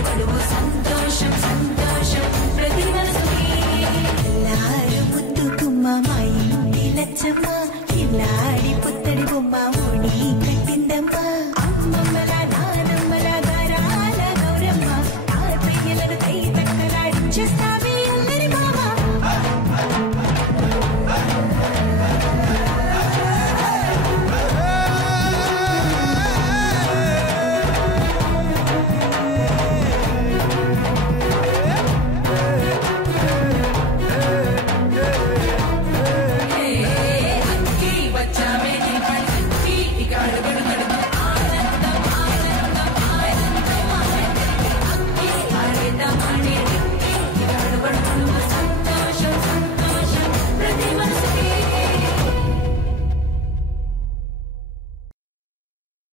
పడువు సంతోషం సంతోషం ప్రతి మనసుకి ఎల్లారు ముద్దు గుమ్మ మా ఇంటి లచ్చమ్మ ఇల్లాడి పుత్తడి బొమ్మ ఓడి